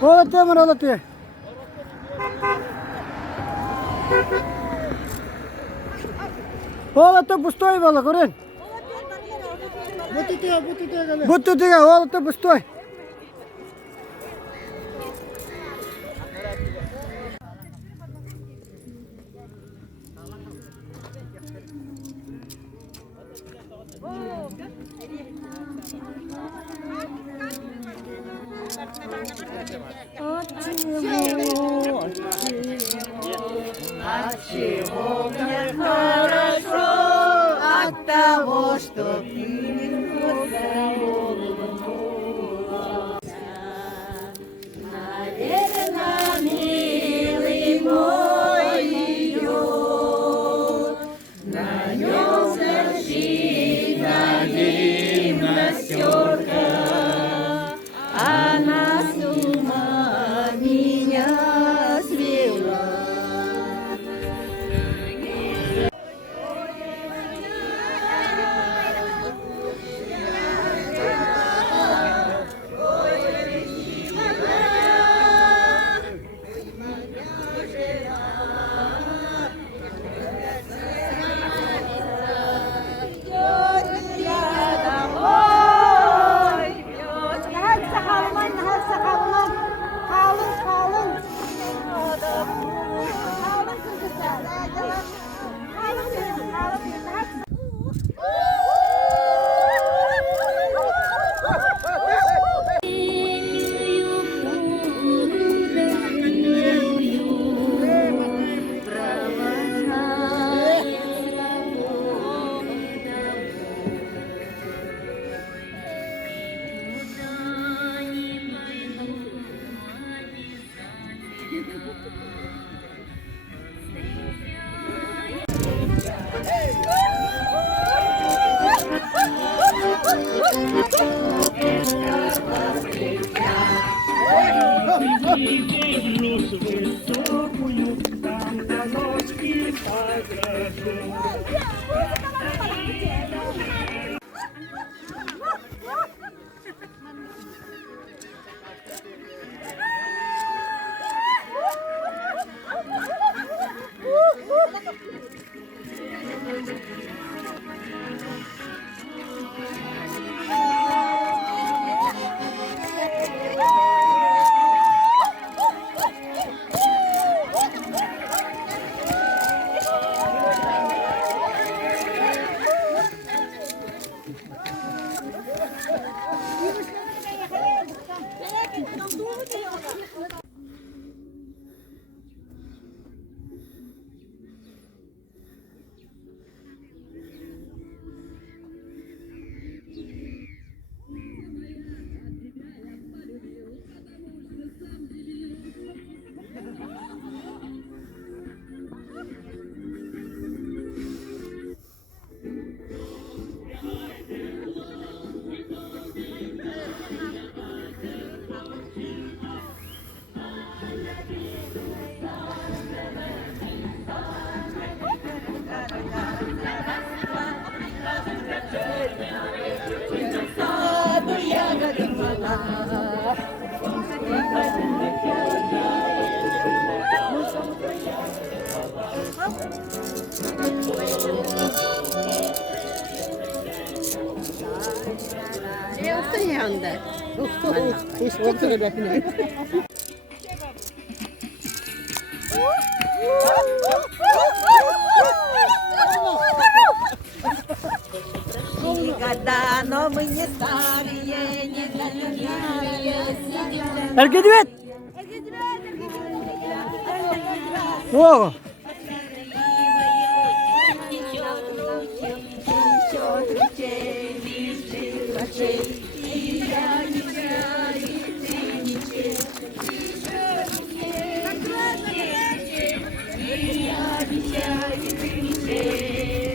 Молодці, молодці. Олата пустой, Вала, Горин. Будьте тига, Олата пустой. Отчего мне хорошо от того, что ты наверно, милый мой идет, на нем защита гимнастерка, она с ума меня свела. рядом, ой, Нахальса kalman, nahalsa kalman. Kalın, kalın. Kalın kızlar. Kalın kızlar, kalın. Nahalsa. Никогда, но мы не старые, не дальние, сидим Erkedi О, течет ручей, бежит ручей, и я не чаю, и ты не чей. Течет ручей, и я не чаю, и ты не чей.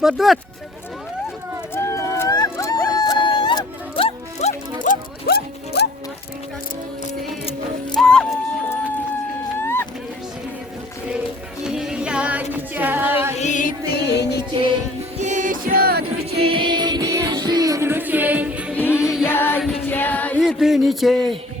бадует. И я не чай, и ты не чей. Течет ручей, бежит ручей, и я не чай. І ти нічей.